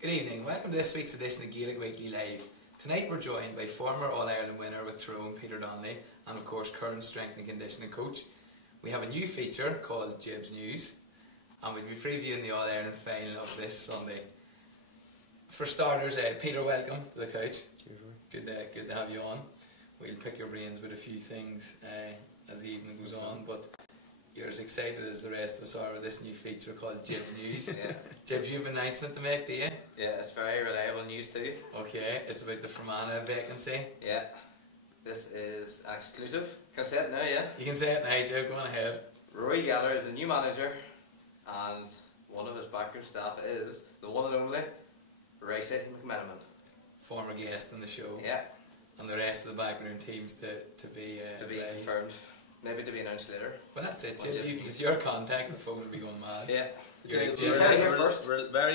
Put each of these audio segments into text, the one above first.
Good evening, welcome to this week's edition of Gaelic Weekly Live. Tonight we're joined by former All-Ireland winner with Tyrone, Peter Donnelly, and of course current strength and conditioning coach. We have a new feature called Jib's News, and we'll be previewing the All-Ireland final of this Sunday. For starters, Peter, welcome to the couch. Cheers, good to have you on. We'll pick your brains with a few things as the evening goes on, but you're as excited as the rest of us are with this new feature called Jib's News. Yeah. Jibs, you have an announcement to make, do you? Yeah, it's very reliable news too. Okay, it's about the Fermanagh vacancy. Yeah, this is exclusive. Can I say it now, yeah? You can say it now, Jib, go on ahead. Rory Geller is the new manager, and one of his backroom staff is the one and only Rice McMenamin. Former guest on the show. Yeah. And the rest of the backroom teams to be confirmed. Maybe to be announced later. Well, that's it, Jib. With your contacts, the phone will be going mad. Yeah. Very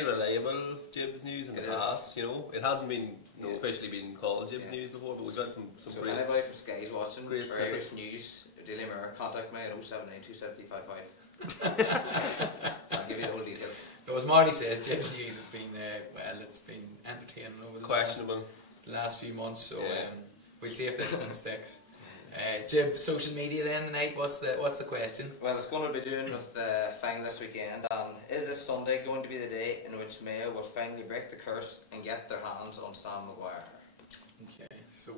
reliable Jib's News in the past, you know. It hasn't been officially been called Jib's News before, but we've got some so great... if anybody from Sky's watching, great for Irish News, Daily Mirror, contact me at 079273555. I'll give you the whole details. But as Marty says, Jib's News has been, it's been entertaining over the last few months, so we'll see if this one sticks. Jib, social media then tonight, what's the question? Well, it's going to be doing with the final this weekend, and is this Sunday going to be the day in which Mayo will finally break the curse and get their hands on Sam Maguire? Okay, so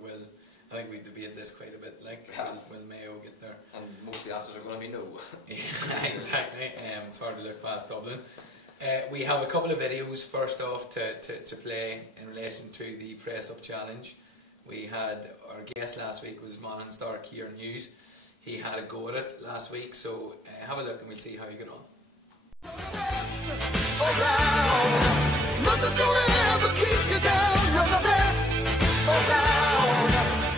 I think we debate this quite a bit, will Mayo get there? And most of the answers are going to be no. Yeah, exactly, it's hard to look past Dublin. We have a couple of videos first off to play in relation to the press-up challenge. We had, our guest last week was Monaghan star Kieran Hughes. He had a go at it last week, so have a look and we'll see how you get on. Nothing's gonna ever keep you down. You're the best around.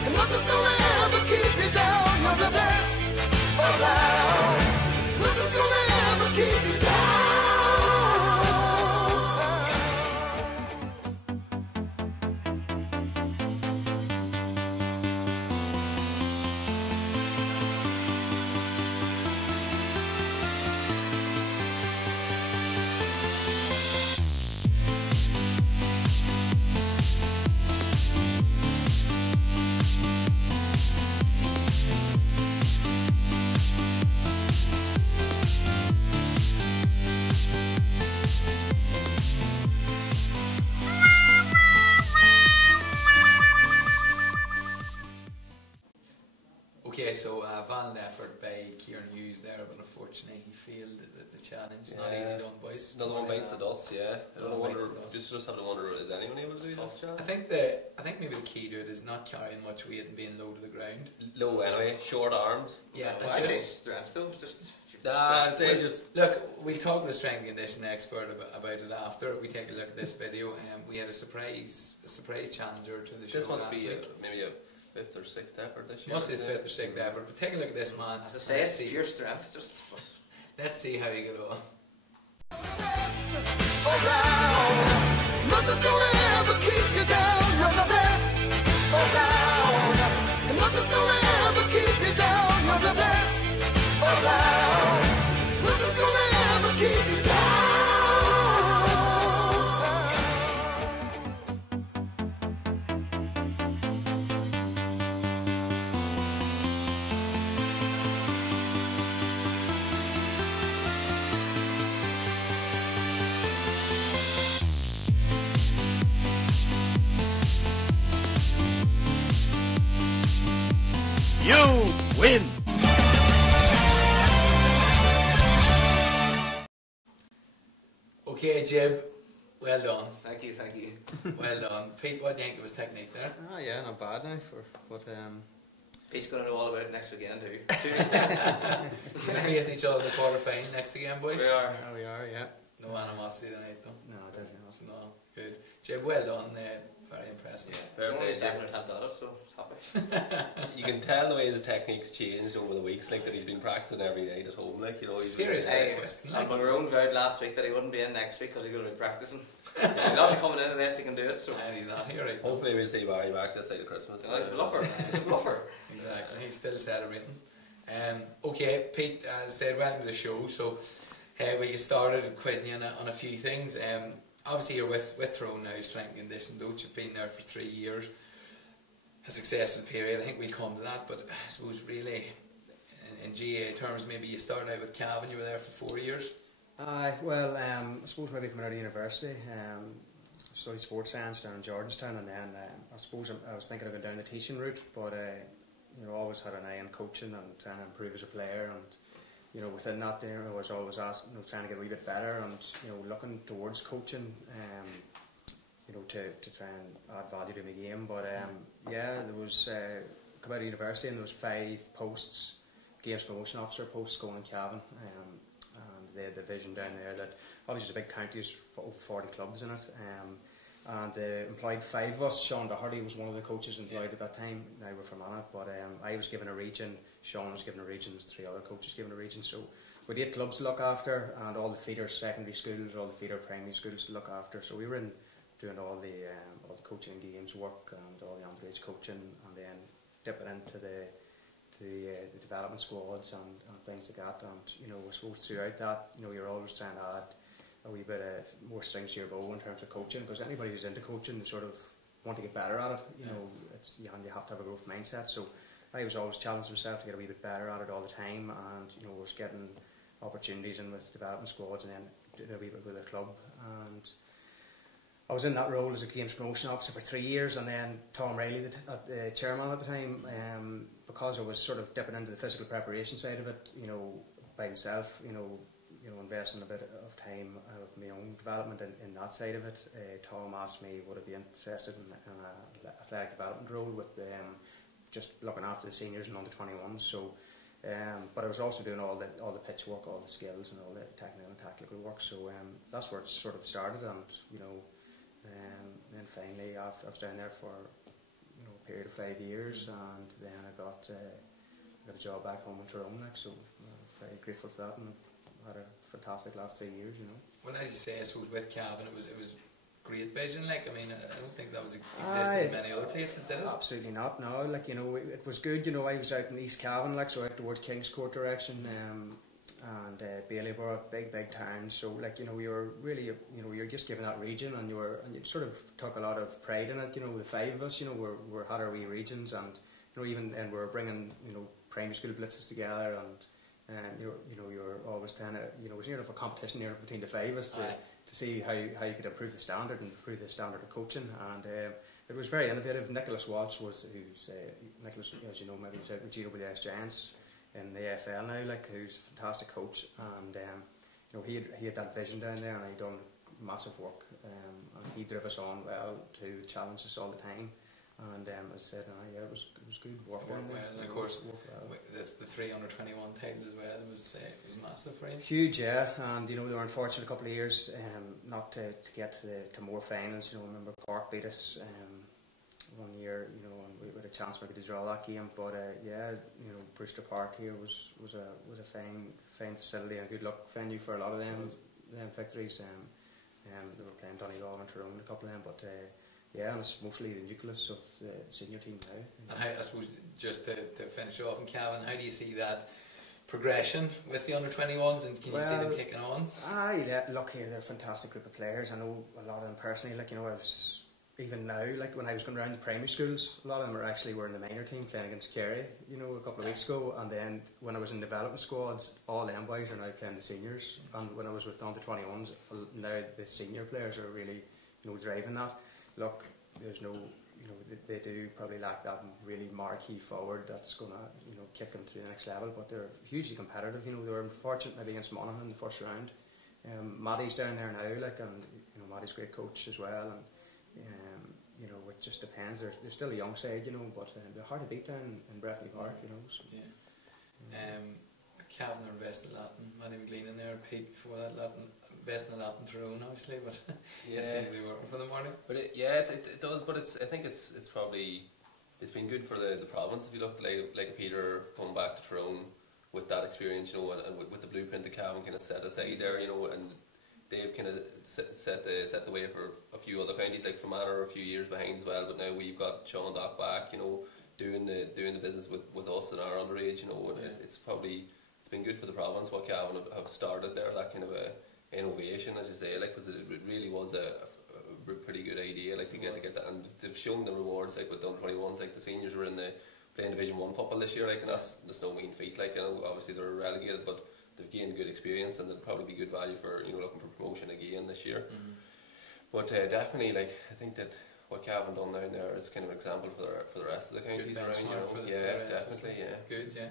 And nothing's gonna ever keep you down. You're the best around. Nothing's gonna ever keep you down. Okay, so valiant effort by Kieran Hughes there, but unfortunately he failed the challenge. It's not easy done, boys. Another one bites the dust, yeah. Just have to wonder, is anyone able to do this challenge? I think maybe the key to it is not carrying much weight and being low to the ground. Low anyway, short arms. Yeah, I say strength though, look, we'll talk to the strength and conditioning expert about it after we take a look at this video. We had a surprise challenger to the show. This must be week. maybe a 5th or 6th effort this year. Must be the 5th or 6th effort, but take a look at this man. As I say, it's your strength. Let's see how you get on. Nothing's gonna ever keep you down. You're the best around. And nothing's gonna ever keep you down. You're the best around. Nothing's gonna ever keep you down. You win! Okay, Jib, well done. Thank you. Well done. Pete, what do you think of his technique there? Oh yeah, not bad now for what Pete's going to know all about it next weekend too. We're facing each other in the quarter final next again, boys. We are. we are, yeah. No animosity tonight though. No, definitely not. No, good. Jib, well done. Very impressive. Yeah. Only a second attempt at it, so it's happy. You can tell the way his technique's changed over the weeks, like that he's been practicing every day at home, like, you know. Seriously, twisting. And Monroe vowed last week that he wouldn't be in next week because he's going to be practicing. He'll not be coming in unless he can do it. So. And he's not here right now. Hopefully we'll see Barry back this side of Christmas. He's a bluffer. He's a bluffer. Exactly. He's still celebrating. Okay, Pete, as I said, welcome to the show. So we get started quizzing you on a few things. obviously you're with Tyrone now, strength and conditioning coach. You've been there for 3 years. A successful period. I think we'll come to that, but I suppose really, in GAA terms, maybe you started out with Cavan. You were there for 4 years. Well, I suppose maybe coming out of university, studied sports science down in Jordanstown, and then I suppose I was thinking of going down the teaching route, but always had an eye on coaching and trying to improve as a player, and within that there I was always asking, trying to get a wee bit better, and looking towards coaching, to try and add value to my game. But there was come out of university and there was 5 posts, games promotion officer posts going in Cavan, and they had the vision down there that obviously it's a big county, there's over 40 clubs in it, and they employed 5 of us. Harte was one of the coaches employed at that time. Now we're from on it, but I was given a region, Sean was given a region, there's 3 other coaches given a region, so we had 8 clubs to look after, and all the feeder secondary schools, all the feeder primary schools to look after. So we were in doing all the coaching and games work and all the underage coaching, and then dipping into the development squads and things like that. And I suppose throughout that, you're always trying to add a wee bit of more strings to your bow in terms of coaching, because anybody who's into coaching sort of want to get better at it. You have to have a growth mindset. So I was always challenging myself to get a wee bit better at it all the time, and was getting opportunities in with development squads, and then doing a wee bit with the club. And I was in that role as a games promotion officer for 3 years, and then Tom Riley, the chairman at the time, because I was sort of dipping into the physical preparation side of it, by myself, investing a bit of time of my own development in that side of it. Tom asked me would I be interested in an athletic development role with just looking after the seniors and under 21s. So, but I was also doing all the pitch work, all the skills, and all the technical and tactical work. So that's where it sort of started, and then finally I was down there for a period of 5 years, and then I got a job back home in Tyrone next. So very grateful for that, and I've had a fantastic last 3 years. Well, as you say, I suppose with Cavan it was great vision. I don't think that was existing in many other places, did it? Absolutely not. No, it was good. I was out in East Cavan, so out towards Kings Court direction, and Baileyborough, big towns. So we were really, we were just given that region, and you sort of took a lot of pride in it. The 5 of us, we had our wee regions, and even then we were bringing primary school blitzes together, and you were always trying to, it was near enough a competition between the 5 of us to see how you could improve the standard of coaching. And it was very innovative. Nicholas Watts who's Nicholas, as you know, maybe he's out with GAA Giants in the AFL now, who's a fantastic coach, and he had that vision down there, and he'd done massive work, and he drove us on well to challenge us all the time. And as I said, it was good work down there. And of course, the 3 under-21 titles as well, it was massive for him. Huge, yeah. And they were unfortunate a couple of years not to get to more finals. I remember Cork beat us 1 year, and we had a chance maybe to draw that game. But Brewster Park here was a fine facility and a good luck venue for a lot of them victories. They were playing Donegal and Tyrone, a couple of them, but. And it's mostly the nucleus of the senior team now. And I suppose, just to finish off in Cavan, how do you see that progression with the under-21s, and can you see them kicking on? Look, they're a fantastic group of players. I know a lot of them personally. I was even now, when I was going around the primary schools, a lot of them were in the minor team playing against Kerry, a couple of weeks ago. And then when I was in development squads, all them boys are now playing the seniors. And when I was with the under-21s, now the senior players are really, driving that. Look, there's no, they do probably lack that really marquee forward that's going to, kick them to the next level. But they're hugely competitive. They were unfortunate maybe against Monaghan in the first round. Maddie's down there now, and Maddie's a great coach as well. And it just depends. They're still a young side, but they're hard to beat down in Breffni Park, So. Yeah. Cavan are invested Latin. Manny McLean in there, Pete before that Latin. Investing a lot in Tyrone, obviously, but it seems to be working for them, morning. But it does. But I think it's probably been good for the province. If you look like Peter coming back to Tyrone with that experience, and with the blueprint that Cavan kind of set aside there, and they've kind of set the way for a few other counties, like Fermanagh are a few years behind as well. But now we've got Sean Dock back, doing the business with us in our underage. It's been good for the province what Cavan have started there. That kind of a innovation, as you say, like, because it really was a pretty good idea, like, to get that, and they've shown the rewards, like, with the under-21s, like, the seniors were in the playing Division 1 football this year, like, and that's no mean feat, like, you know, obviously they're relegated, but they've gained good experience, and they'll probably be good value for, you know, looking for promotion again this year. But definitely, like, I think that what Cavan done down there is kind of an example for the rest of the counties around, you know. For the Yeah, rest, definitely, yeah. Good, yeah.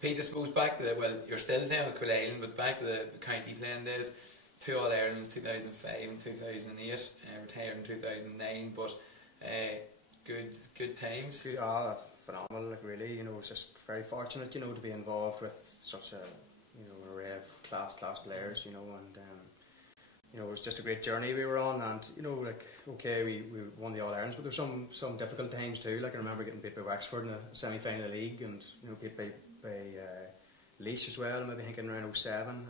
Pete, I suppose back to the, well, you're still down with Quillayland, but back to the county playing days, 2 All-Irelands, 2005 and 2008, retired in 2009, but good times. Phenomenal, like, really, you know, it's just very fortunate, you know, to be involved with such a, you know, array of class players, you know, and you know, it was just a great journey we were on, and, you know, like, okay, we won the All-Irelands, but there were some difficult times too. Like, I remember getting beat by Wexford in a semi-final league, and, you know, beat by Laois as well, maybe thinking around 07.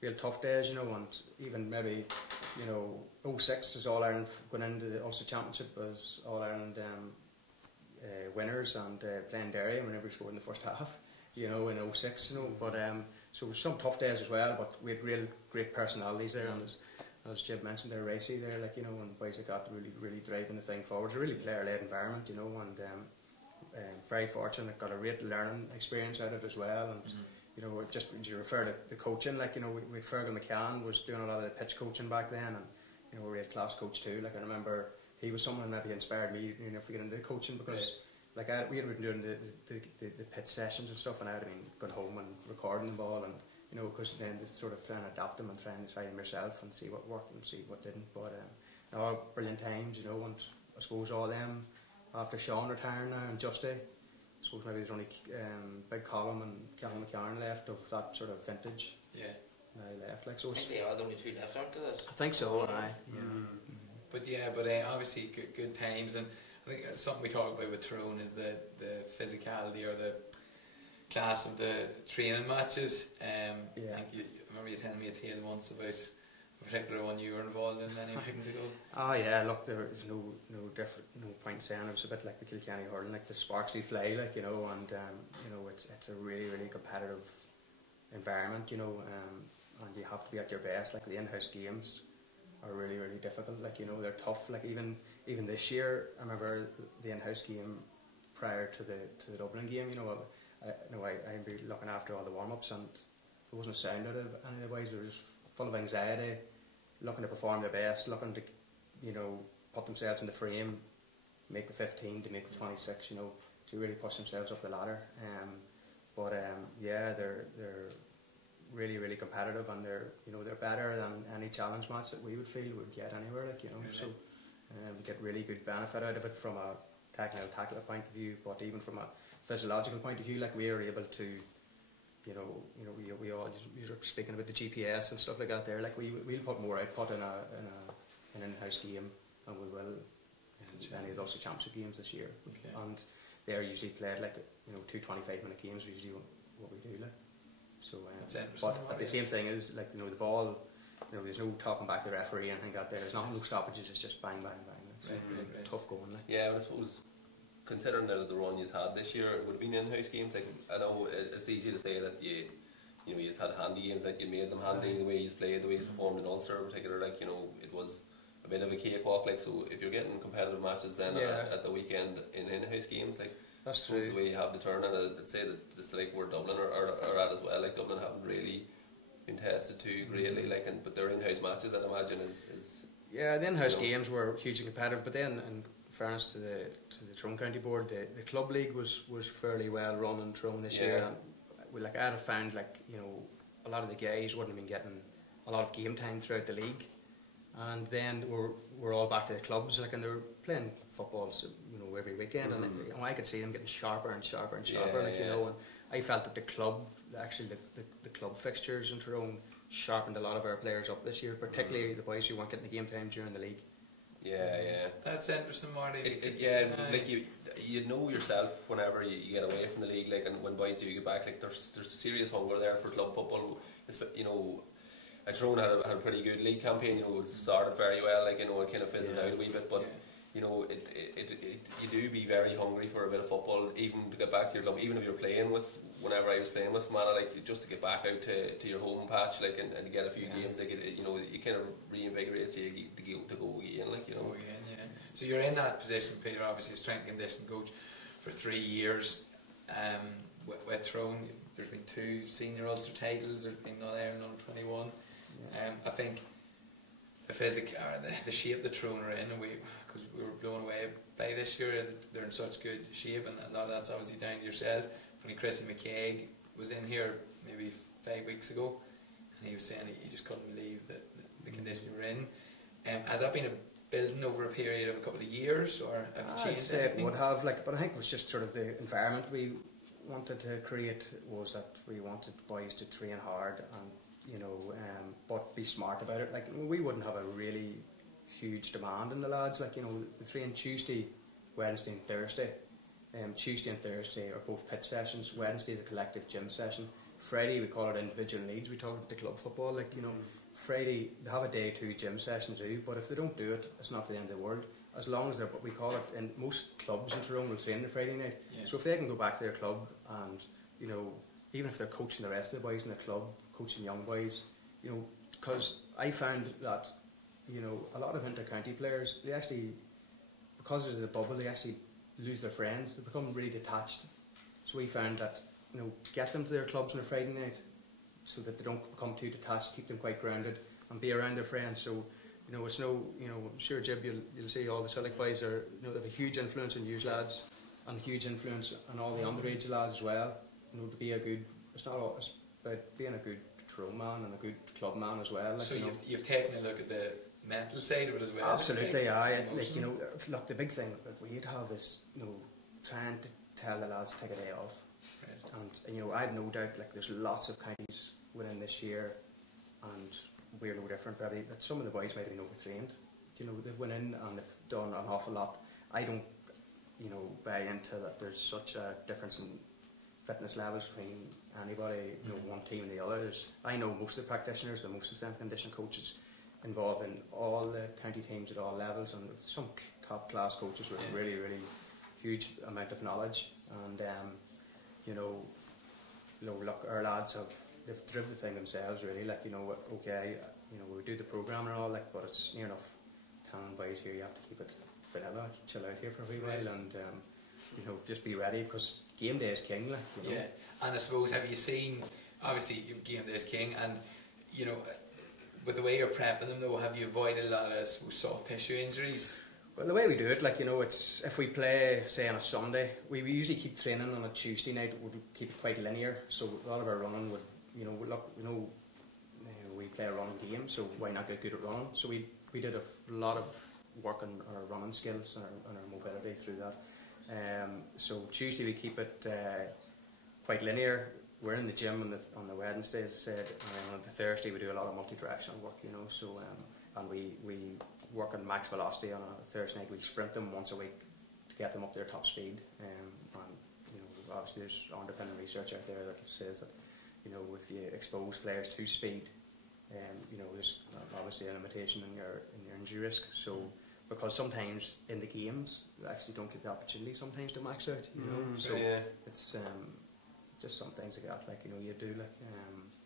Real tough days, you know, and even maybe, you know, 06 as All-Ireland, going into the Ulster Championship as All-Ireland winners, and playing Derry whenever we scored in the first half, you know, in 06, you know, but so some tough days as well, but we had real great personalities there, and as Jib mentioned, they're racy there, like, you know, and boys that got really driving the thing forward. It's a really player-led environment, you know, and very fortunate, got a great learning experience out of it as well, and you know, just you refer to the coaching, like, you know, we Fergal McCann was doing a lot of the pitch coaching back then, and, you know, we had class coach too. Like, I remember he was someone that inspired me, you know, to get into the coaching, because like, we had been doing the pitch sessions and stuff, and I had been going home and recording the ball, and, you know, because then just sort of trying to adapt them and try them yourself and see what worked and see what didn't. But all brilliant times, you know, and I suppose all them after Sean retiring now and Justy, I suppose maybe there's only Big Column and Cahill McCarn left of that sort of vintage. Yeah. Now left, like, so. I think they are the only 2 left, aren't they? I think so. Aye. Yeah. But yeah, obviously good times, and I think something we talk about with Tyrone is the physicality or the class of the training matches. I think I remember you telling me a tale once about a particular one you were involved in many weeks ago. Oh yeah, look, there's no point saying it was a bit like the Kilkenny hurling, like the sparks do fly, like, you know, and you know, it's a really competitive environment, you know, and you have to be at your best. Like, the in-house games are really difficult, like, you know, they're tough. Like, even this year, I remember the in-house game prior to the Dublin game, you know, I'd be looking after all the warm-ups, and there wasn't a sound out of any of the boys. They were just full of anxiety, looking to perform their best, looking to, you know, put themselves in the frame, make the 15 to make the 26, you know, to really push themselves up the ladder. But yeah, they're really competitive, and they're better than any challenge match that we would feel we'd get anywhere, like, you know. Really? So we get really good benefit out of it from a technical point of view, but even from a physiological point of view, like, we are able to, you know, we all, you're speaking about the GPS and stuff like that there, like, we'll put more output in an in-house game than we will in any of those championship games this year. Okay. And they're usually played, like, you know, 2 25-minute games are usually what we do, like. So, but at the same thing is, like, you know, the ball, you know, there's no talking back to the referee and anything like that there. There's no stoppages. It's just bang. It's right. Tough going, like. Yeah, I suppose, considering the run you've had this year, it would have been in-house games. Like, I know it's easy to say that you had handy games, like, you made them handy, the way you played, the way you performed in Ulster in particular, like, you know, it was a bit of a cakewalk. Like, so if you're getting competitive matches then at the weekend in in-house games, like, that's true. The way you have to turn, and I'd say that it's like where Dublin are at as well. Like, Dublin haven't really been tested too greatly, like, but their in-house matches, I'd imagine, is yeah, the in-house games were hugely competitive. But then, in fairness to the Tyrone County Board, the club league was fairly well run in Tyrone this year. And I'd have found, like, you know, a lot of the guys wouldn't have been getting a lot of game time throughout the league, and then we're all back to the clubs, like, and they were playing football, you know, every weekend, and you know, I could see them getting sharper, like, you know, and I felt that the club, actually the club fixtures in Tyrone sharpened a lot of our players up this year, particularly the boys who weren't getting the game time during the league. Yeah. That's interesting, Marty. Like, you know yourself whenever you get away from the league, like, and when boys do get back, like, there's serious hunger there for club football. It's, you know, Tyrone had a pretty good league campaign. You know, it started very well, like, you know, it kind of fizzled out a wee bit, but you know, you do be very hungry for a bit of football, even to get back to your club, even if you're playing with, whenever I was playing with Mana, like, just to get back out to your home patch, like, and to get a few games, like, you know, it kind of reinvigorates you to go again, like, you know. Go again, yeah. So you're in that position, Peter, obviously a strength and conditioning coach for 3 years. With Tyrone, there's been 2 senior Ulster titles, there's been Northern Ireland under 21. I think the the shape that Tyrone are in, because we were blown away by this year, they're in such good shape, and a lot of that's obviously down to yourself. Funny, Chrissy McCaig was in here maybe 5 weeks ago, and he was saying he just couldn't believe the condition you were in. Has that been a building over a period of a couple of years, or have you changed I'd say anything? it would have, like, but I think it was just sort of the environment we wanted to create, was that we wanted boys to train hard and, you know, but be smart about it. Like, we wouldn't have a really huge demand in the lads. Like, you know, they train Tuesday, Wednesday and Thursday. Tuesday and Thursday are both pitch sessions. Wednesday is a collective gym session. Friday we call it individual needs. We talk about the club football. Like, you know, Friday they have a day 2 gym session to do, but if they don't do it, it's not the end of the world. As long as they're, what we call it, in most clubs in Tyrone will train the Friday night. Yeah. So if they can go back to their club and, you know, even if they're coaching the rest of the boys in the club, coaching young boys, you know, because I found that, you know, a lot of inter-county players, they actually, because there's a bubble, they actually lose their friends. They become really detached. So we found that, you know, get them to their clubs on a Friday night so that they don't become too detached, keep them quite grounded and be around their friends. So, you know, it's no, you know, I'm sure, Jib, you'll see all the Celtic boys are, you know, they have a huge influence on you lads and a huge influence on all the underage lads as well. You know, to be a good, it's not all, it's about being a good Tyrone man and a good club man as well. Like, So you know. you've taken a look at the mental side of it as well. Absolutely, like, like, you know, look, the big thing that we'd have is, you know, trying to tell the lads to take a day off. Right. And you know, I've no doubt, like, there's lots of counties winning this year, and we're no different. Probably that some of the boys might have been overtrained. You know, they've went in and they've done an awful lot. I don't, you know, buy into that. There's such a difference in fitness levels between anybody, you know, one team and the other. I know most of the practitioners and most of the strength and conditioning coaches involved in all the county teams at all levels, and some top class coaches with really, really huge amount of knowledge. And you know, look, our lads they've driven the thing themselves really. Like, you know, okay, you know, we do the programme and all, like, but it's near enough telling boys here you have to keep it vanilla, chill out here for a wee while, and you know, just be ready, because game day is king, like, you know. Yeah, and I suppose, have you seen, obviously game day is king, and you know, with the way you're prepping them though, have you avoided a lot of soft tissue injuries? Well, the way we do it, like, you know, it's, if we play, say, on a Sunday, we usually keep training on a Tuesday night. We'll keep it quite linear, so a lot of our running would, you know, look, you know, we play a running game, so why not get good at running? So we did a lot of work on our running skills and our mobility through that. So Tuesday we keep it quite linear. We're in the gym on the Wednesday, as I said, and on the Thursday we do a lot of multi-directional work, you know. So and we work on max velocity on a Thursday night. We sprint them once a week to get them up their top speed. And you know, obviously there's independent research out there that says that, you know, if you expose players to speed, you know, there's obviously a limitation in your injury risk. So because sometimes in the games you actually don't get the opportunity sometimes to max out, you know. So it's just some things like that, like, you know, you do, like,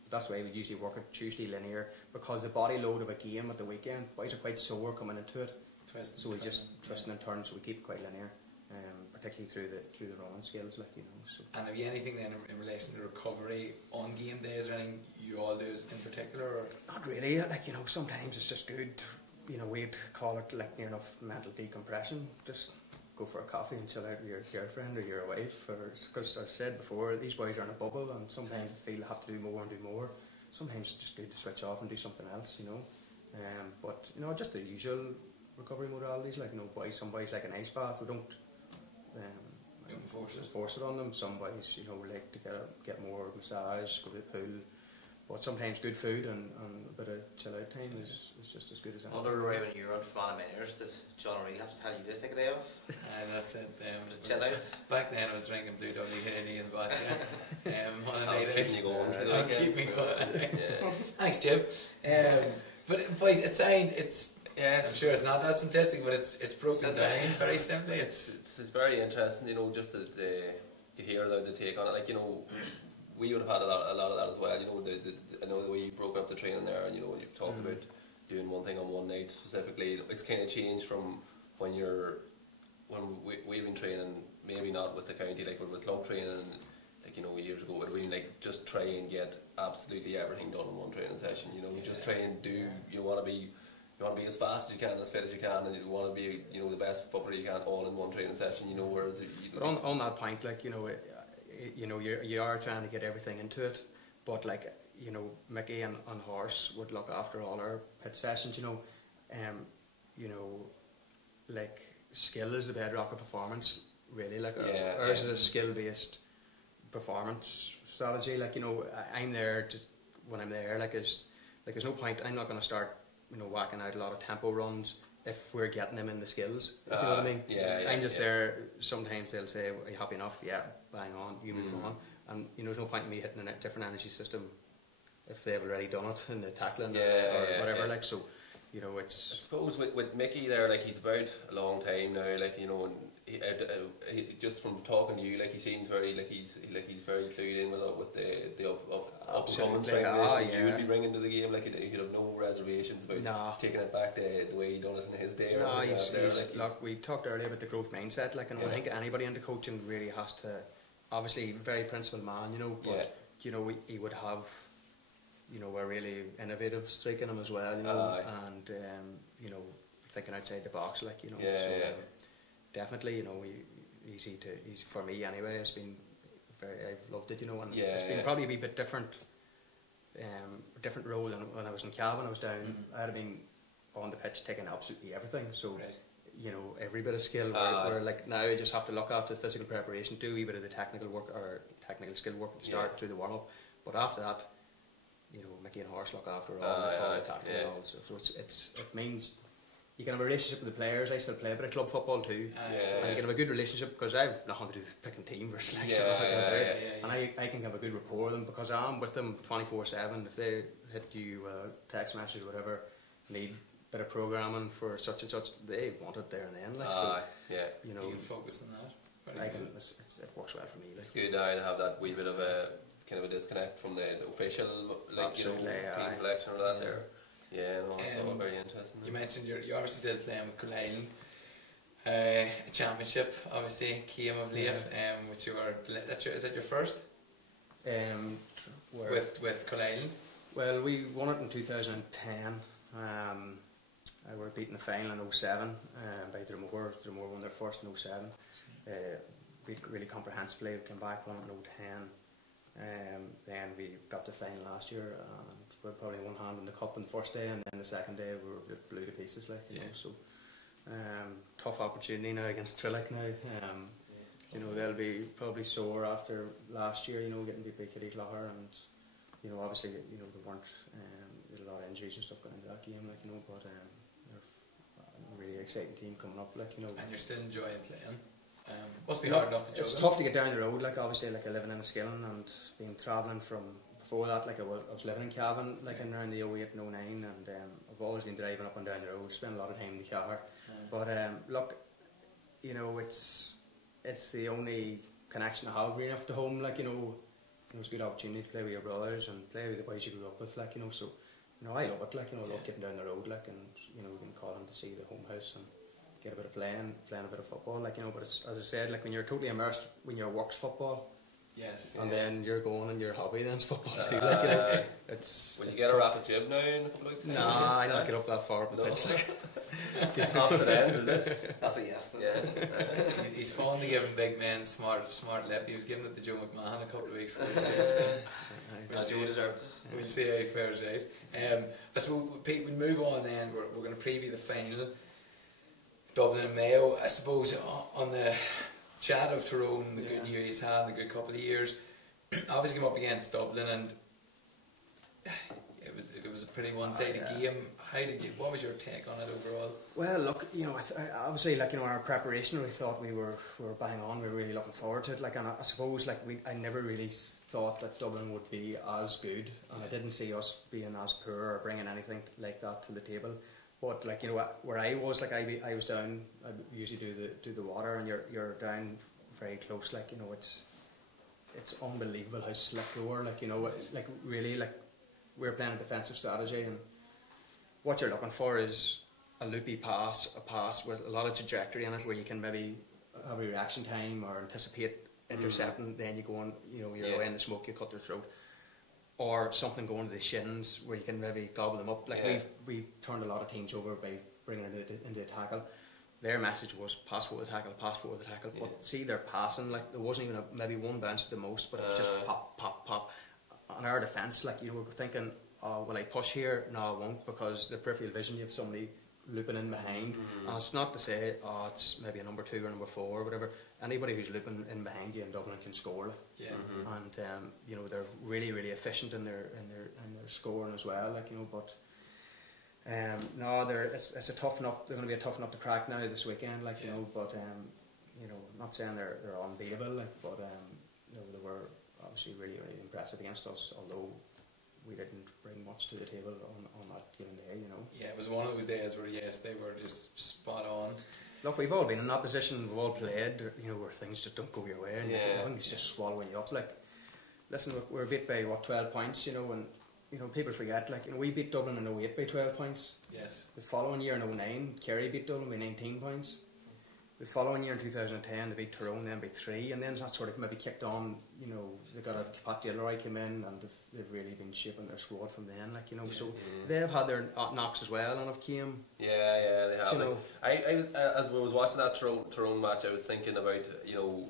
that's why we usually work at Tuesday linear, because the body load of a game at the weekend, boys are quite sore coming into it, so we just twist and turn, so we keep it quite linear, particularly through the running skills, like, you know. So. And have you anything then in relation to recovery on game days, or anything you all do in particular? Or? Not really, like, you know, sometimes it's just good, you know, we'd call it like near enough mental decompression, just go for a coffee and chill out with your girlfriend or your wife, because as I said before, these boys are in a bubble and sometimes they feel they have to do more and do more. Sometimes it's just good to switch off and do something else, you know. But, you know, just the usual recovery modalities, like, you know, some boys like an ice bath. We don't force it on them. Some boys, you know, like to get more massage, go to the pool. But sometimes good food and a bit of chill out time is just as good as anything. Other way when you were on Fermanagh Miners, did John O'Reilly have to tell you to take a day off? That's it. Chill out. Back then I was drinking Blue Dudley Henny in the back. On a I was night keeping you going. I was keeping me going. Yeah. Thanks, Jim. But boys, it's Yeah, I'm sure it's not that simplistic, but it's broken down very simply. It's very interesting, you know, just to hear the take on it. Like, you know, we would have had a lot of that as well. You know, I know the way you broke up the training there, and you know, you've talked about doing one thing on one night specifically. It's kind of changed from when we've been training, maybe not with the county, like with club training, like, you know, years ago, it would be like just try and get absolutely everything done in one training session. You know, you just try and do. You want to be as fast as you can, as fit as you can, and you want to be, you know, the best footballer you can, all in one training session. You know, whereas but on that point, like, you know, you are trying to get everything into it, but like, you know, Mickey and Horse would look after all our pit sessions. You know, like, skill is the bedrock of performance, really. Like, ours is a skill-based performance strategy. Like, you know, I'm there just when I'm there. Like, there's no point. I'm not going to start, you know, whacking out a lot of tempo runs if we're getting them in the skills. If you know what I mean? I'm just there. Sometimes they'll say, "Are you happy enough?" Yeah, bang on. You move on. And you know, there's no point in me hitting a different energy system if they've already done it in the tackling or whatever. Like, so, you know, it's. I suppose with Mickey there, like, he's about a long time now. Like, you know, and he just from talking to you, like, he seems very he's very clued in with the up-and-coming strength you would be bringing to the game. Like, he'd have no reservations about taking it back to the way he done it in his day. No, look, we talked earlier about the growth mindset. Like, and I think anybody into coaching really has to, obviously, very principled man, you know, but you know, he would have, you know, a really innovative streak in him as well, you know, and you know, thinking outside the box, like, you know. Definitely, you know, he's for me anyway. It's been I've loved it, you know, and it's been probably a wee bit different role than when I was in Cavan. I was down. I'd have been on the pitch taking absolutely everything. So, you know, every bit of skill. Where like now, I just have to look after the physical preparation, do a wee bit of the technical work or technical skill work to start through the warm up. But after that, you know, Mickey and Horse look after all the tackling and all. So it means you can have a relationship with the players. I still play a bit of club football too, and you can have a good relationship because I've nothing to do with picking team or selection, and I can have a good rapport with them because I'm with them 24/7. If they hit you text message or whatever, need a bit of programming for such and such, they want it there and then. Like, so, you know, you can focus on that. It works well for me. Like. It's good to have that wee bit of a kind of a disconnect from the official, like, you know, team selection or that there. Yeah, no, it's all very interesting. You mentioned you're obviously still playing with Cool Island. A championship obviously came of late, which you were. Is that your first? With Cool Island. Well, we won it in 2010. I were beaten the final in 07 by Dromore. Dromore won their first in 07. Beat really comprehensively. We came back, won it in 010. Then we got to the final last year. We were probably one hand in the cup on the first day, and then the second day we were blew to pieces. Like, you know, so tough opportunity now against Trillick now. You know, they'll be probably sore after last year. You know, getting beat by Kitty Clogher, and you know, obviously, you know, there weren't there were a lot of injuries and stuff going into that game. Like, you know, but they're a really exciting team coming up. Like, you know, and you're still enjoying playing. Must be hard enough to juggle. It's tough to get down the road. Like, obviously, like, living in Enniskillen and being travelling from. Before that, like, I was living in Cavan, like, in around the 08 and 09, and I've always been driving up and down the road, spent a lot of time in the car. But look, you know, it's the only connection I have really enough to home. Like, you know, it's a good opportunity to play with your brothers and play with the boys you grew up with. Like, you know, so, you know, I love it. Like, you know, I love getting down the road, like, and you know, we can call in to see the home house and get a bit of playing a bit of football. Like, you know, but it's, as I said, like, when you're totally immersed when your work's football. Yes. And then you're going and your hobby then's football too. Like, you know, it's. Will you get a rapid jib now in the flights? Nah, I don't get up that far up the pitch. Like. Opposite ends, is it? That's a yes. He's fond of giving big men smart lip. He was giving it to Joe McMahon a couple of weeks ago. Joe deserved it. We'll see how he fares out. I suppose, Pete, we'll move on then. We're going to preview the final. Dublin and Mayo. I suppose on the chat of Tyrone, the good year he's had, the good couple of years, obviously came up against Dublin, and it was a pretty one-sided game. What was your take on it overall? Well, look, you know, obviously, like, you know, our preparation, we thought we were bang on. We were really looking forward to it. Like, and I suppose, like, I never really thought that Dublin would be as good, and I didn't see us being as poor or bringing anything like that to the table. But like, you know, where I was, like I was down. I usually do the water, and you're down very close. Like, you know, it's unbelievable how slick we were. Like, you know, like really, like we're playing a defensive strategy, and what you're looking for is a loopy pass, a pass with a lot of trajectory in it, where you can maybe have a reaction time or anticipate intercepting. Then you go on, you know, you're away in the smoke, you cut their throat. Or something going to the shins where you can maybe gobble them up. Like we turned a lot of teams over by bringing it into a tackle. Their message was pass forward the tackle, pass forward the tackle. But see, they're passing, like there wasn't even maybe one bounce at the most, but it was just pop, pop, pop. On our defence, like, you know, we're thinking, oh, will I push here? No, I won't, because the peripheral vision, you have somebody looping in behind. And it's not to say, oh, it's maybe a number 2 or number 4 or whatever. Anybody who's looping in behind you in Dublin can score. And you know, they're really, really efficient in their scoring as well. Like, you know, but no, it's a tough nut. They're going to be a tough nut to crack now this weekend. Like, you know, but you know, I'm not saying they're unbeatable. Like, but you know, they were obviously really, really impressive against us. Although we didn't bring much to the table on that given day. You know. Yeah, it was one of those days where they were just spot on. Look, we've all been in that position, we've all played, you know, where things just don't go your way, and things just swallowing you up. Like, listen, we're beat by, 12 points, you know, and, you know, people forget, like, you know, we beat Dublin in 08 by 12 points. Yes. The following year in 09, Kerry beat Dublin by 19 points. The following year in 2010, they beat Tyrone then by 3, and then that sort of maybe kicked on, you know, they got a Pat Gilroy came in, and they've really been shaping their squad from then, like, you know, so they've had their knocks as well, and have came. Yeah, they have. Like, I was, as we was watching that Tyrone match, I was thinking about, you know,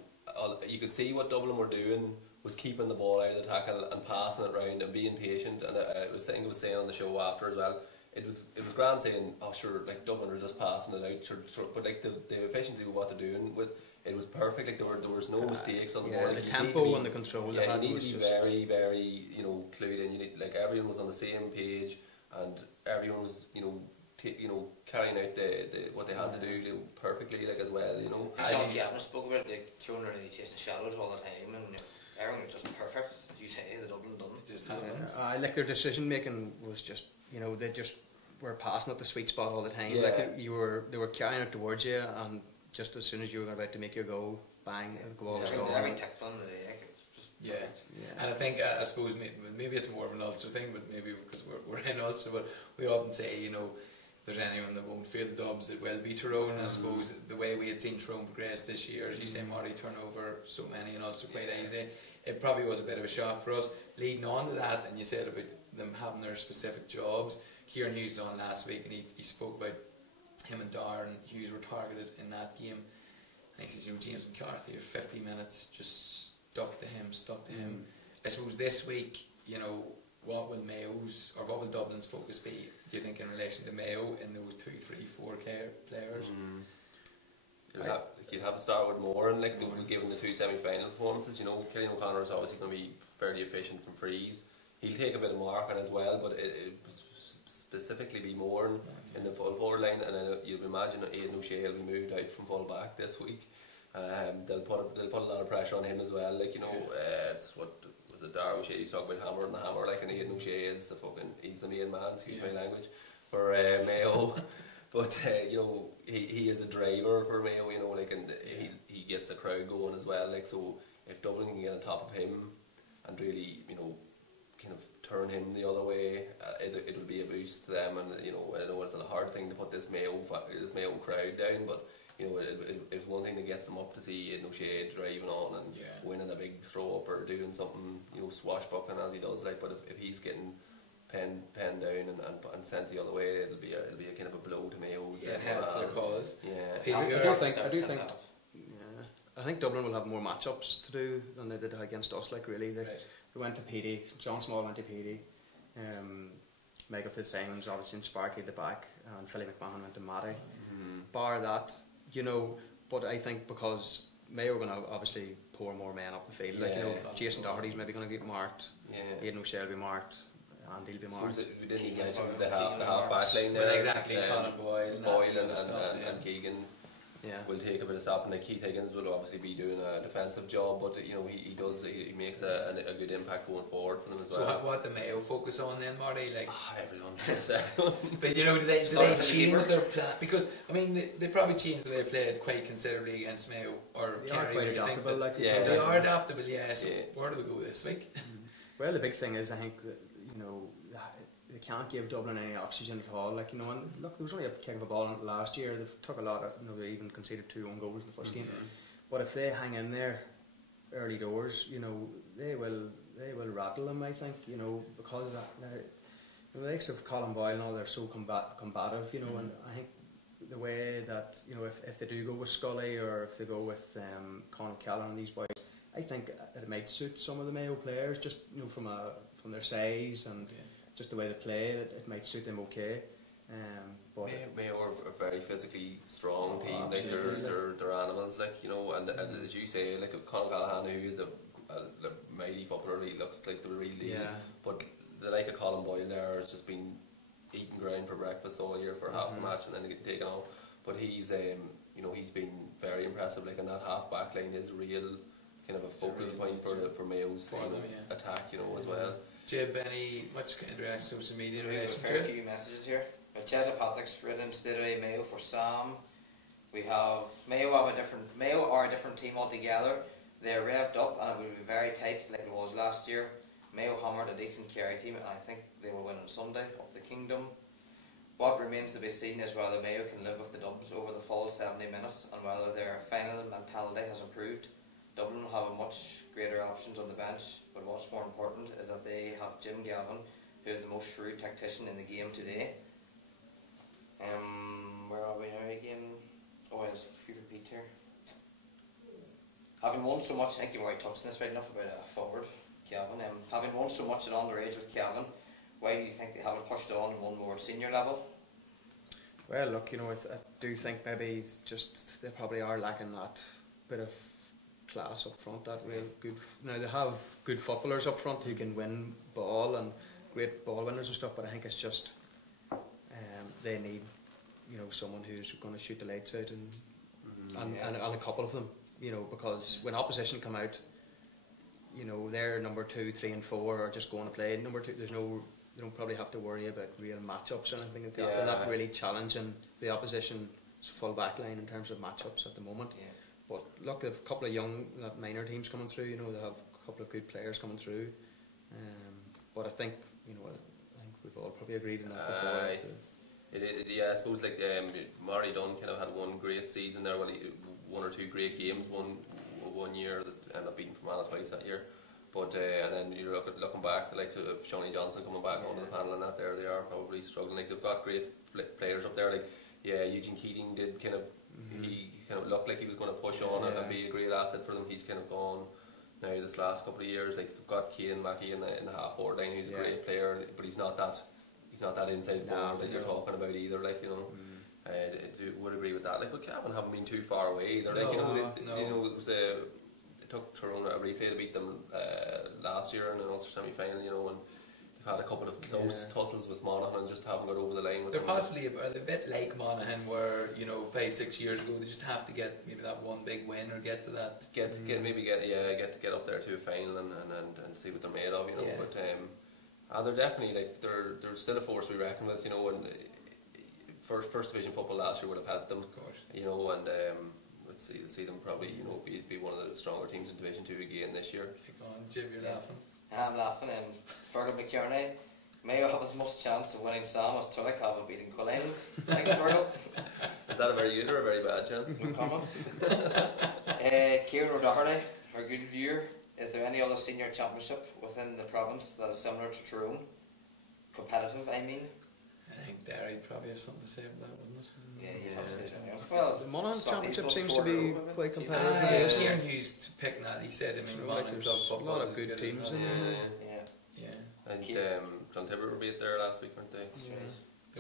you could see what Dublin were doing was keeping the ball out of the tackle and passing it round and being patient, and I was saying on the show after as well. It was grand saying, oh sure, like Dublin are just passing it out, sure, but like the efficiency of what they're doing with it was perfect. Like there was no mistakes on the board. Like, the tempo and the control. Yeah, you need to be very, very, you know, clued in. You need, like, everyone was on the same page, and everyone was, you know, carrying out the what they had to do, you know, perfectly, like, as well. You know. Sean Gavin spoke about the throwing really chasing shadows all the time, and everything was just perfect. As you say, the Dublin done. It just happens. Like their decision making was just, you know, they just were passing at the sweet spot all the time. Yeah. Like they were carrying it towards you, and just as soon as you were about to make your goal, bang, the ball was gone. Every tick from the day, like, it was just perfect. And I think, I suppose maybe it's more of an Ulster thing, but maybe because we're in Ulster, but we often say, you know, if there's anyone that won't feel the Dubs, it will be Tyrone. I suppose the way we had seen Tyrone progress this year, as you say, Marty, turn over so many in Ulster quite easy, it probably was a bit of a shock for us. Leading on to that, and you said about them having their specific jobs, Kieran Hughes on last week, and he spoke about him and Darren Hughes were targeted in that game. And he says, you know, James McCarthy, 50 minutes, just stuck to him. I suppose this week, you know, what will Dublin's focus be, do you think, in relation to Mayo in those 2, 3, 4 players? You'd have to start with more, and like given the 2 semi-final performances, you know, Killian O'Connor is obviously going to be fairly efficient from frees. He'll take a bit of marking as well, but it specifically be more in the full forward line, and then you'd imagine Aidan O'Shea will be moved out from full back this week. They'll put a lot of pressure on him as well. Like, you know, it's what was it, Darragh O'Shea, he's talking about hammer and the hammer, like, and Aidan O'Shea is he's the main man, excuse my language, for Mayo. But you know, he is a driver for Mayo, you know, like, and he gets the crowd going as well. Like, so if Dublin can get on top of him and really, you know, kind of turn him the other way, it'll be a boost to them. And, you know, I know it's a hard thing to put this Mayo crowd down, but, you know, it's one thing that gets them up to see Aidan O'Shea driving on and winning a big throw up or doing something, you know, swashbuckling as he does. Like, but if he's getting penned down and sent the other way, it'll be a kind of a blow to Mayo's. It's a cause. I think Dublin will have more matchups to do than they did against us. Like, really, they went to Petey. John Small went to Petey. Michael Fitzsimons obviously in Sparky at the back, and Philly McMahon went to Matty. Bar that, you know, but I think because Mayo are going to obviously pour more men up the field. Like, you know, Jason Doherty's maybe going to get marked. Aidan O'Shea will be marked. And he'll be marked. We didn't mention the half back line there. Well, exactly. Conor Boyle and Keegan. will take a bit of stopping. Like Keith Higgins will obviously be doing a defensive job, but you know he makes a good impact going forward for them as well. So what the Mayo focus on then, Marty? Like everyone. But you know, do they change their plan? Because I mean, they probably changed the way they played quite considerably against Mayo or they Kerry. are quite adaptable. Like they are adaptable. Yeah. So where do they go this week? Well, the big thing is I think that they can't give Dublin any oxygen at all. Like, and look, there was only a kick of a ball in it last year. They took a lot of, they even conceded 2 own goals in the first game. But if they hang in there early doors, they will rattle them. I think, because of that, the likes of Colin Boyle and all, they're so combative. And I think the way that if they do go with Scully or if they go with Conor Callan and these boys, I think it might suit some of the Mayo players just from their size and just the way they play. It might suit them okay. But Mayo are a very physically strong team. Like they're animals. Like and as you say, like Conor Callahan, who is a mighty footballer, he looks like the real deal. But the like of Colin Boyle there has just been eating ground for breakfast all year for half the match and then they get taken off. But he's he's been very impressive. Like, and that half back line is real kind of a focal point for Mayo's attack, as well. Jib, any much interaction social media? We have a fair few messages here. Chesa Patrick's written straight away Mayo for Sam. We have Mayo are a different team altogether. They're revved up and it will be very tight like it was last year. Mayo hammered a decent Kerry team and I think they will win on Sunday up the Kingdom. What remains to be seen is whether Mayo can live with the Dubs over the full 70 minutes and whether their final mentality has improved. Dublin will have much greater options on the bench, but what's more important is that they have Jim Gavin, who is the most shrewd tactician in the game today. Where are we now again? Oh, there's a few repeat here. Having won so much, I think you've already touched on this right enough about forward, Gavin. Having won so much at underage with Gavin, why do you think they haven't pushed on and won more at senior level? Well, look, I do think maybe they probably are lacking that bit of class up front, that real good. Now they have good footballers up front who can win ball and great ball winners and stuff, but I think it's just they need someone who's going to shoot the lights out and a couple of them, because when opposition come out, their number 2, 3 and 4 are just going to play. Number 2, they don't probably have to worry about real matchups or anything like that. They're not really challenging the opposition's full back line in terms of matchups at the moment. But look, they have a couple of young minor teams coming through. They have a couple of good players coming through. But I think we've all probably agreed on that before. I suppose like Murray Dunn kind of had one great season there. Well, 1 or 2 great games. One year that ended up beating Fermanagh twice that year. But and then you looking back, the likes of Shawnee Johnson coming back onto the panel and that they are probably struggling. Like they've got great players up there. Like Eugene Keating did kind of. He kind of looked like he was going to push on and be a great asset for them. He's kind of gone now this last couple of years. Like we've got Cian Mackey in the half forward line, who's a great player, but he's not that inside forward that you're talking about either. Like I would agree with that. Like, but Cavan haven't been too far away either. Like it was it took Tyrone a replay to beat them last year in an Ulster semi-final. And they've had a couple of close tussles with Monaghan and just haven't got over the line with them. They're possibly a bit like Monaghan, where 5-6 years ago they just have to get maybe that one big win or get to that. Get up there to a final and see what they're made of. But they're definitely they're still a force we reckon with. And first division football last year would have had them. Of course. And let's see them probably be one of the stronger teams in Division 2 again this year. Kick on, Jib, you're laughing. I'm laughing. Fergal McKierney, Mayo have as much chance of winning Sam as Tulloch have of beating Quillens. Thanks, Fergal. Is that a very good or a very bad chance? No comment. Kieran O'Doherty, our good viewer. Is there any other senior championship within the province that is similar to Tyrone? Competitive, I mean. I think Derry probably has something to say about that, wouldn't it? Well, the Monaghan Championship seems to be quite competitive. Kieran Hughes picking that. He said, Monaghan club football. A lot of good teams in there. And Clontiber were beat there last week, weren't they? That's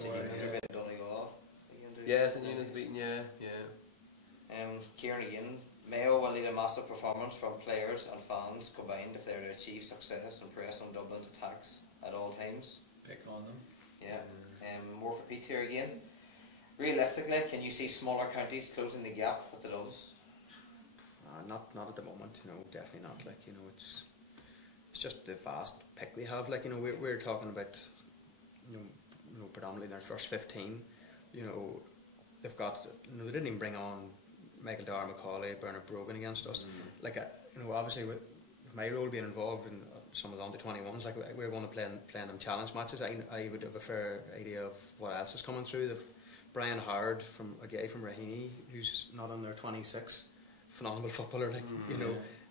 right. They were, Donegal. St Eunan's beaten, Kieran again. Mayo will need a massive performance from players and fans combined if they are to achieve success and press on Dublin's attacks at all times. Pick on them. More for Pete here again. realistically, can you see smaller counties closing the gap with the Dubs? Not at the moment, definitely not. Like, it's just the vast pick they have. Like, we're talking about, predominantly their first 15. They've got, they didn't even bring on Michael Dar McCauley, Bernard Brogan against us. Like, obviously with my role being involved in some of the under-21s, like we're going to play them challenge matches. I would have a fair idea of what else is coming through. They've Brian Harte, a guy from Raheny, who's not under 26, phenomenal footballer. Like,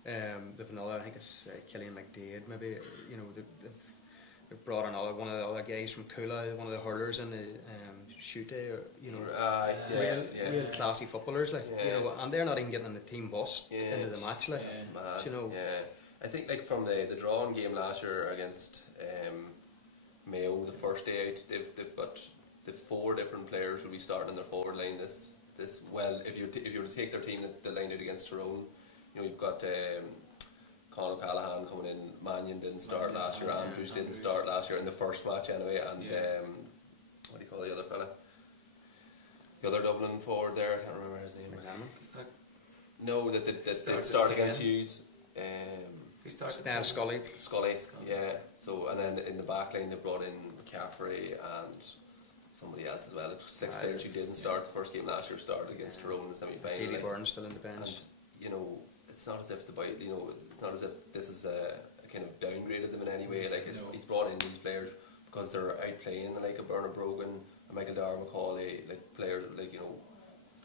they've another, I think it's Killian McDade, maybe. They've brought another one of the other guys from Coola, one of the hurlers in the Shute, real classy footballers, like, and they're not even getting in the team bus into the match, like, I think, like, from the drawing game last year against Mayo, the first day out, they've got the 4 different players will be starting in their forward line. This well, if you were to take their team that they lined out against Tyrone, you've got Conor Callahan coming in. Mannion didn't start last year. Andrews didn't start last year in the first match anyway. And what do you call the other fella? The other Dublin forward there. I can't remember his name. No, that start against Hughes. We started. Scully. Yeah. So, and then in the back line they brought in McCaffrey and somebody else as well. 6 players who didn't start the first game last year started against Tyrone in the semi-final. Daly Byrne still in the bench. And, it's not as if it's not as if this is a kind of downgraded them in any way. Like, he's brought in these players because they're outplaying like a Bernard Brogan, a Michael Dar McCauley, like players like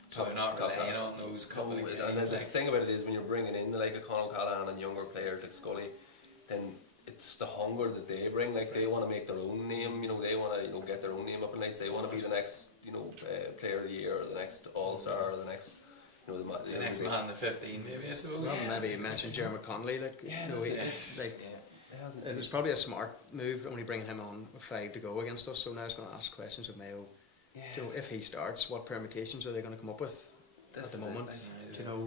so they're not relying on those couple of guys. And the thing about it is when you're bringing in like a Conor Callahan and younger players like Scully, then it's the hunger that they bring. Like, they want to make their own name. They want to get their own name up in lights. They want to be the next player of the year, or the next All-Star, or the next. The next man, the 15, maybe, I suppose. Well, maybe you mentioned Jeremy Connolly. Like, it was probably a smart move only bringing him on with 5 to go against us. So now it's going to ask questions of Mayo. If he starts, what permutations are they going to come up with at the moment?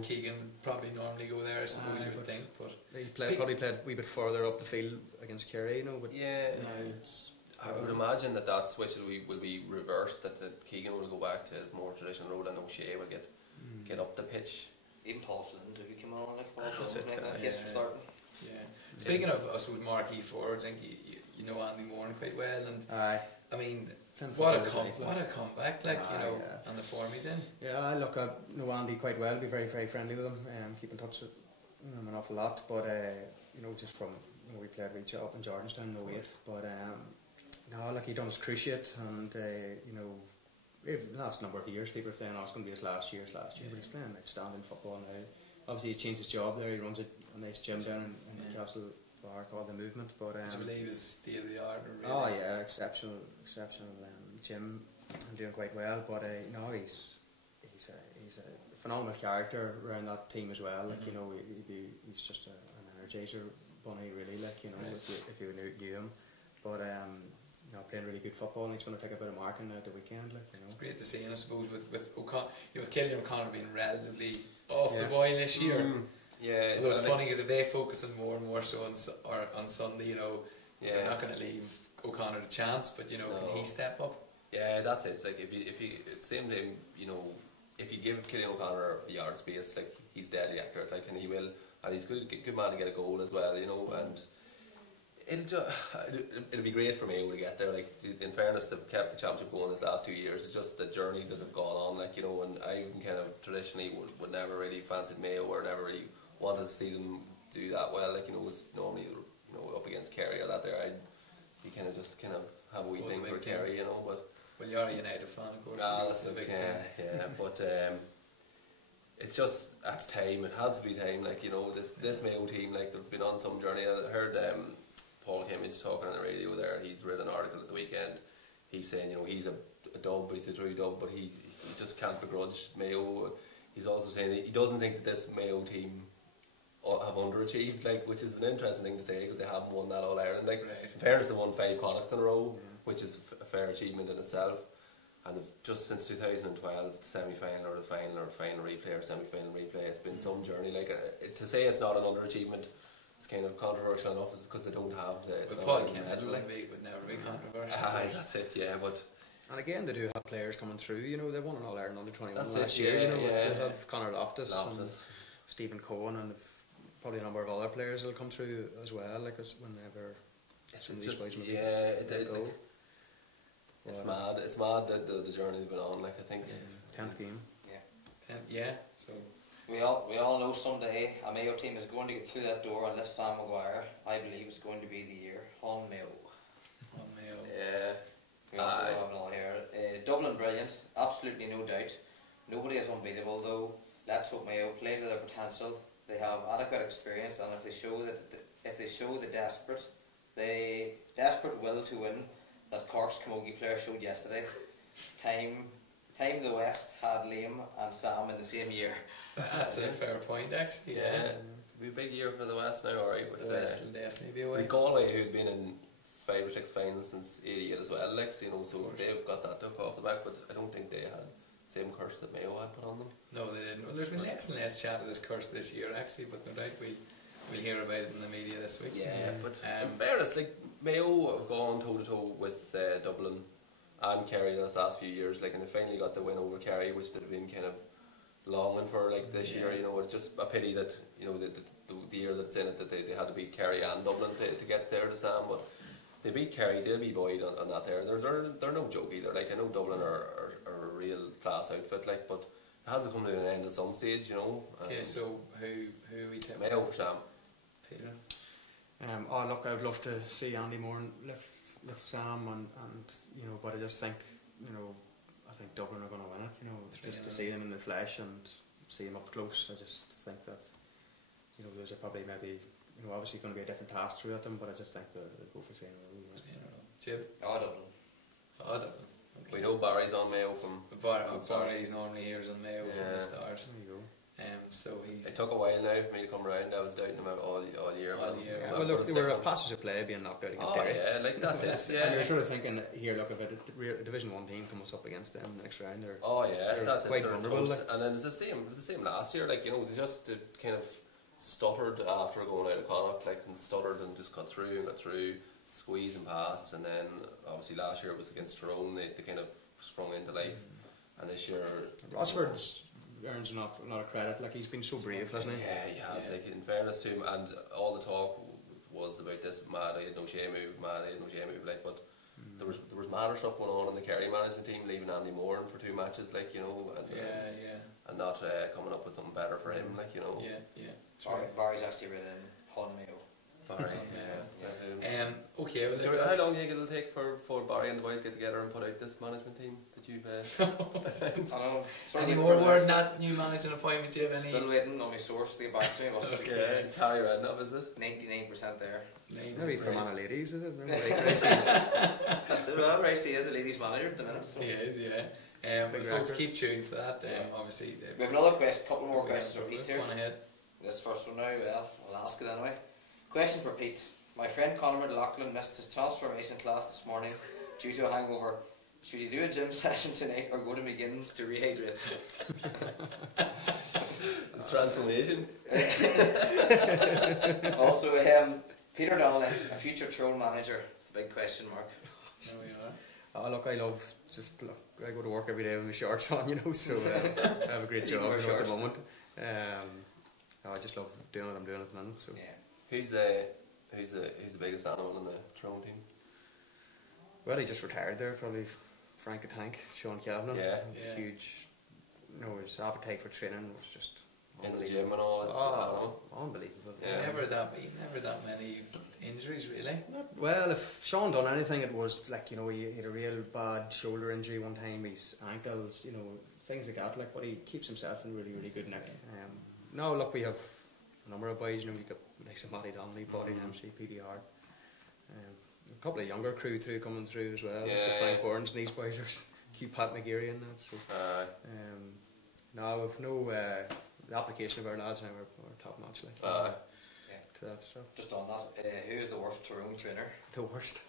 Keegan would probably normally go there, I suppose you would think. But he probably played a wee bit further up the field against Kerry, But I would imagine that switch will be reversed. That Keegan will go back to his more traditional role, and O'Shea will get up the pitch. Even Paul Flynn, do he come on? Like Paul Flynn, for starting. Yeah. Speaking of, I suppose, marquee forwards, I think you know Andy Moran quite well, and I mean, what a comeback, like, and the form he's in. Yeah, I know Andy quite well. Be very, very friendly with him, keep in touch with him an awful lot. But just from we played with each other up in Jordanstown in 08. But he done his cruciate, and the last number of years, people are saying, it's going to be his last year, but he's playing outstanding football now. Obviously, he changed his job there. He runs a nice gym down in Newcastle Bar called The Movement. But I believe is state of the art. Really. Oh yeah, exceptional gym, and doing quite well. But he's a phenomenal character around that team as well. Like, he's just an energizer bunny, really. Like, if you knew him, but playing really good football, and he's going to take a bit of marking now at the weekend. Like, It's great to see, and I suppose with O'Connor, with Killian O'Connor being relatively off the boil this year. Yeah, although it's funny because if they focus on more and more so on Sunday, they're not going to leave O'Connor a chance. But can he step up? Yeah, that's it. Like, if you at the same time, if you give Killian O'Connor a yard space, like, he's deadly accurate, like, and he will, and he's good man to get a goal as well, and. It'll be great for Mayo to get there. Like, in fairness, they've kept the championship going this last 2 years. It's just the journey that they've gone on. Like, and I even kind of traditionally would never really fancied Mayo, or never really wanted to see them do that well. Like, was normally up against Kerry or that there. You kind of have a wee thing for Kerry, But well, you're a United fan, of course. That's the big thing. Yeah. But it's just, that's time. It has to be time. Like, this Mayo team, like, they've been on some journey. I heard Paul Kimmage talking on the radio there. He'd read an article at the weekend. He's saying, he's a dub, he's a true dub, but he just can't begrudge Mayo. He's also saying that he doesn't think that this Mayo team have underachieved, like, which is an interesting thing to say because they haven't won that All Ireland. Like, in fairness, they won 5 Connachts in a row, which is a fair achievement in itself. And they've just since 2012, the semi-final or the final or final replay or semi-final replay, it's been some journey. Like, to say it's not an underachievement, it's kind of controversial enough because they don't have the. But Paul Kimmage would never be controversial. That's it, yeah. But And again, they do have players coming through. You know, they won an All-Ireland under-21 That's last it, year. yeah, You know, yeah. they have Conor Loftus and Stephen Cohen, and probably a number of other players will come through as well. Like whenever some of these boys go. It's mad. It's mad that the journey they've been on. Like I think 10th game. Yeah. So We all know someday a Mayo team is going to get through that door and lift Sam Maguire. I believe it's going to be the year. On Mayo. Yeah. We also have it all here. Dublin brilliant, absolutely no doubt. Nobody is unbeatable though. Let's hope Mayo play to their potential. They have adequate experience, and if they show the desperate will to win that Cork's camogie player showed yesterday, time the West had Liam and Sam in the same year. that's a fair point, actually. Yeah. It'll be a big year for the West now, alright. The West will definitely be away. With Galway, who'd been in 5 or 6 finals since '88 as well, like, so, you know, so they've got that took off the back, but I don't think they had the same curse that Mayo had put on them. No, they didn't. Well, there's been less and less chat of this curse this year, actually, but no doubt we'll hear about it in the media this week. Yeah, but in fairness, like, Mayo have gone toe to toe with Dublin and Kerry in the last few years, like, and they finally got the win over Kerry, which they've been kind of longing for, like, this year. You know, it's just a pity that, you know, the year that's in it, that they had to beat Kerry and Dublin to get there to Sam, but they beat Kerry, they'll be buoyed on that there. They're no joke either. Like, I know Dublin are a real class outfit, like, but it has to come to an end at some stage, you know. Okay, so who we take? Mayo for Sam. Peter? Look, I would love to see Andy Moore lift Sam, and you know, but I just think, you know, I think Dublin are going to win it. You know, just to see them in the flesh and see them up close. I just think that, you know, there's probably maybe, you know, obviously going to be a different task through at them, but I just think they'll go for 3-0. Jim? Dublin. Dublin. Okay. We know Barry's on Mayo from... Barry's normally here's on Mayo from the start. There you go. So he's... It took a while now for me to come around. I was doubting him out all year. Yeah. Well, look, they were passes of play being knocked out against Derry. Yeah, like that's it. Yeah. And you're sort of thinking here, look, if a Division 1 team comes up against them the next round, they're that's quite it. vulnerable. Like. And then it was the same last year. Like, you know, they just kind of stuttered after going out of Connacht, like, and stuttered and just got through, squeezed and passed. And then obviously last year it was against Tyrone. They kind of sprung into life. And this year Rossford's earns a lot of credit. Like, he's been so brave, hasn't he? Yeah, he has. Like, in fairness to him, and all the talk was about this mad, he had no shame move, like, but there was madder stuff going on in the Kerry management team, leaving Andy Moore for 2 matches, like, you know, and not coming up with something better for him, like, you know. Barry's actually written Hon Mayo. Barry, okay, well, how long do you think it'll take for Barry and the boys get together and put out this management team that you've any more word on that new managing appointment, Jim? Still waiting on my source to get back to me. Okay, it's Harry Redknapp, is it? 99% there. Maybe for Man of Ladies, is it? Well, Racey is a ladies manager at the minute. So. He is, but folks, keep tuned for that. Obviously, we have another question, couple more questions for Pete here. Go on ahead. This first one now, well, I'll ask it anyway. Question for Pete. My friend Conor McLaughlin missed his transformation class this morning due to a hangover. Should he do a gym session tonight or go to McGinn's to rehydrate? It's transformation. Also, Peter Donnelly, a future Tyrone manager. It's a big question mark. There we are. Look, I go to work every day with my shorts on, you know, so I have a great job at the moment. I just love doing what I'm doing at the moment. So. Yeah. Who's the biggest animal in the Tyrone team? Well, he just retired there, probably Frank the Tank, Sean Kavanagh. Yeah. Huge, you know, his appetite for training was just in the gym and all. Unbelievable. Yeah. Never that many injuries, really. Well, if Sean done anything, it was like, you know, he had a real bad shoulder injury one time, his ankles, you know, things like that. Like, but he keeps himself in really, really good nick. No, look, we have a number of boys. You know, we got like Matty Donnelly, Body MC, PD Harte. A couple of younger crew too coming through as well. Yeah, the Frank Burns and these boys are cute. Pat McGeary and that. So, no, we've no the application of our lads now are top notch. Like, to that stuff. Just on that, who is the worst Tyrone trainer? The worst.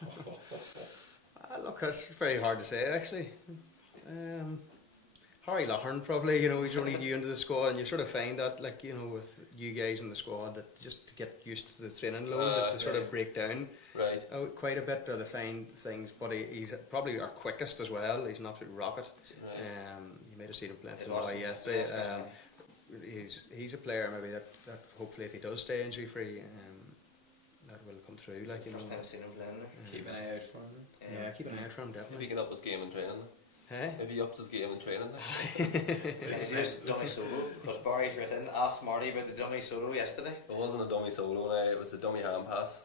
Look, it's very hard to say actually. Harry Lahern probably, he's only new into the squad, and you sort of find that, like, with you guys in the squad, that just to get used to the training load, that they sort of break down quite a bit, or they find things, but he's probably our quickest as well. He's an absolute rocket. You might have seen him playing for the Y yesterday. He's a player maybe that hopefully, if he does stay injury free, that will come through. Like, First time I've seen him playing. Keep an eye out for him. Yeah, keep an eye out for him, definitely. If he can up his game in training. Hey? If he ups his game in training. It's just dummy solo, because Barry's written, asked Marty about the dummy solo yesterday. It wasn't a dummy solo, it was a dummy hand pass.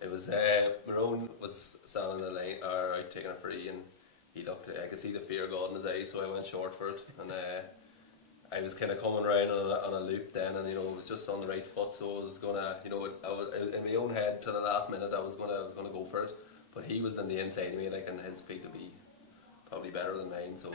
It was Marone was standing in the line, or out taking a free, and he looked. I could see the fear of God in his eyes, so I went short for it, and I was kind of coming round on a loop then, and it was just on the right foot, so I was gonna, I was in my own head to the last minute. I was gonna go for it, but he was on the inside of me, like, and his feet would be probably better than mine. So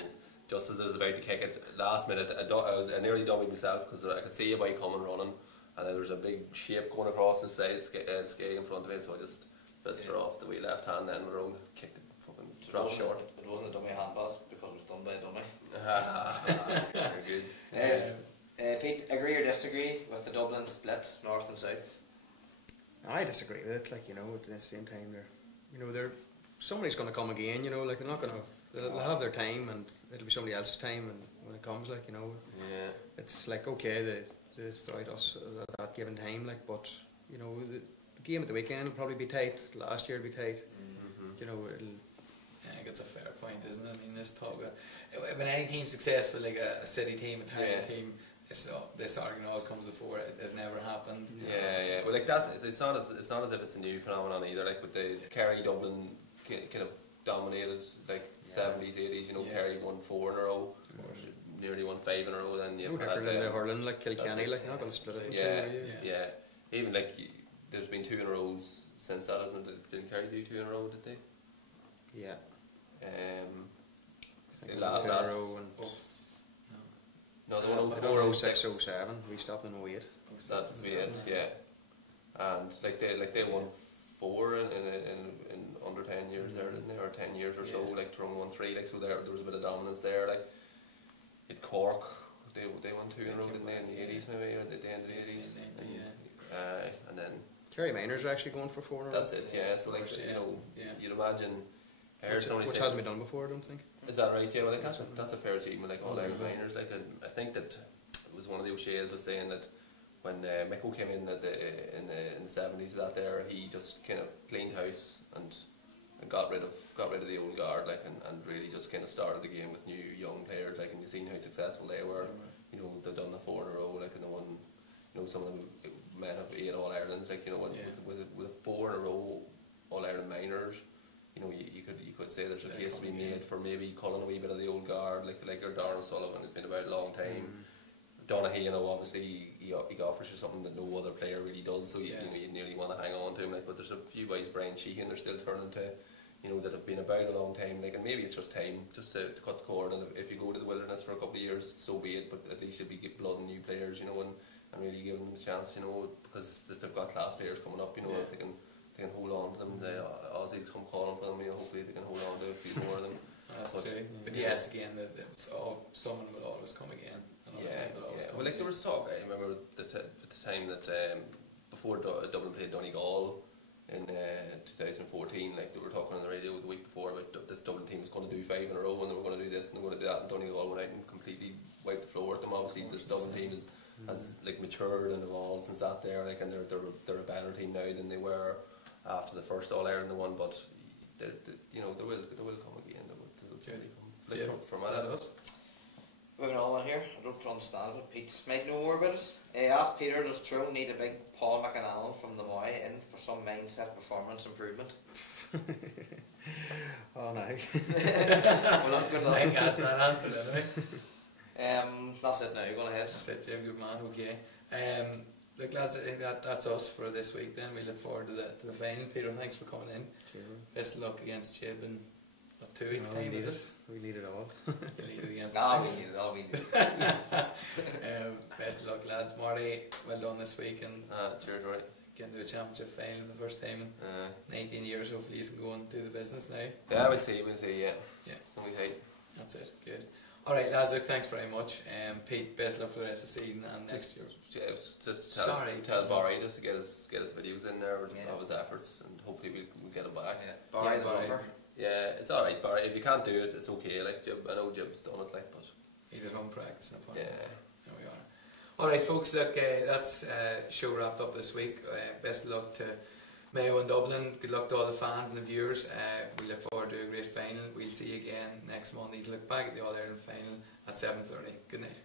just as I was about to kick it, last minute, I nearly dummied myself because I could see a boy coming running, and there was a big shape going across the side, skate in front of it, so I just fist her off the wee left hand, then Marone kicked it fucking dropped short. It wasn't a dummy hand pass because it was done by a dummy. Very good. Pete, agree or disagree with the Dublin split, north and south? I disagree with it. Like, at the same time, they're somebody's going to come again. Like, they're not going to. They'll have their time, and it'll be somebody else's time. And when it comes, like, it's like, okay, they destroyed us at that given time. Like, but the game at the weekend will probably be tight. Last year it'll be tight. It'll. I think it's a fair point, isn't it? I mean, this talk when any team's successful, like a city team, a town team, this argument always comes before. It has never happened. Yeah. Well, like that, it's not as if it's a new phenomenon either. Like with the Kerry Dublin kind of dominated, like 70s, 80s. Kerry won 4 in a row, nearly won 5 in a row. Then no different in the hurling, like Kilkenny, like not going to split it. Yeah. Even like there's been 2 in a row since that, hasn't it? Didn't Kerry do 2 in a row? Did they? Yeah. Last row and no, the one 406, 07. We stopped in 08. That's 08, yeah. And like they won 4 in under 10 years there, didn't they? Or 10 years or so. Like Tyrone won 3. Like, so there was a bit of dominance there. Like at Cork, they won 2 in a row, didn't they? In the 80s maybe, or at the end of the 80s. And then Kerry Miners are actually going for 4 in a row. That's it. Yeah. So like you'd imagine. Which hasn't been done before, I don't think. Is that right? Yeah, well, like that's a fair achievement. Like all Ireland minors, like I think that it was one of the O'Shea's was saying that when Micko came in in the 70s, that there he just kind of cleaned house and got rid of the old guard, like and really just kind of started the game with new young players, like, and you've seen how successful they were. They've done the 4 in a row, like, and the one, some of them men have 8 All Irelands, like, with a 4 in a row All Ireland minors. You could say there's a case to be made for maybe calling a wee bit of the old guard, like Darren Sullivan has been about a long time. Donaghy, obviously he offers you something that no other player really does, so you nearly want to hang on to him. Like, but there's a few guys, Brian Sheehan, they're still turning to, that have been about a long time. Like, and maybe it's just time just to cut the cord. And if you go to the wilderness for a couple of years, so be it. But at least you'll be blood and new players, and really give them the chance, because they've got class players coming up. If they can hold on to them, the Aussies come calling for them. Hopefully they can hold on to a few more of them. That's true. But yes, again, someone will always come again. Well, like there was talk. I remember at the time that before Dublin played Donegal in 2014, like they were talking on the radio the week before about this Dublin team was going to do 5 in a row and they were going to do this and they were going to do that, and Donegal went out and completely wiped the floor with them. Obviously, this Dublin team has like matured and evolved since that there, like, and they're a better team now than they were after the first All Ireland they won. But they will come again. They will come from us. Moving on here, I don't understand it. Pete might know more about it. Ask Peter, does Tyrone need a big Paul McAnallen from the Moy in for some mindset performance improvement? Oh no. Well, good luck. I think that's that answer anyway. That's it now, you're going ahead. That's it, Jim, good man, okay. Look lads, I think that's us for this week then. We look forward to the final. Peter, thanks for coming in. Cheers. Best of luck against Jib in 2 weeks time, is it? We need it all. You need it against we need it all, we need it. Best of luck lads. Marty, well done this week, and cheers, right. getting to a championship final for the first time in 19 years. Hopefully you can go and do the business now. Yeah, we'll see, yeah. Yeah. We hate. That's it, good. Alright lads, look, thanks very much. Pete, best luck for the rest of the season and next year. Just Tell Barry just to get his videos in there of Yeah. his efforts, and hopefully we'll get him back. Yeah. Barry the Barry. lover. Yeah, it's alright, Barry. If you can't do it, it's okay. Like Jib, I know Jib's done it, like, but He's at home practicing. yeah. There we are. Alright folks, look, that's show wrapped up this week. Best of luck to Mayo and Dublin. Good luck to all the fans and the viewers. We look forward to a great final. We'll see you again next Monday to look back at the All-Ireland final at 7:30. Good night.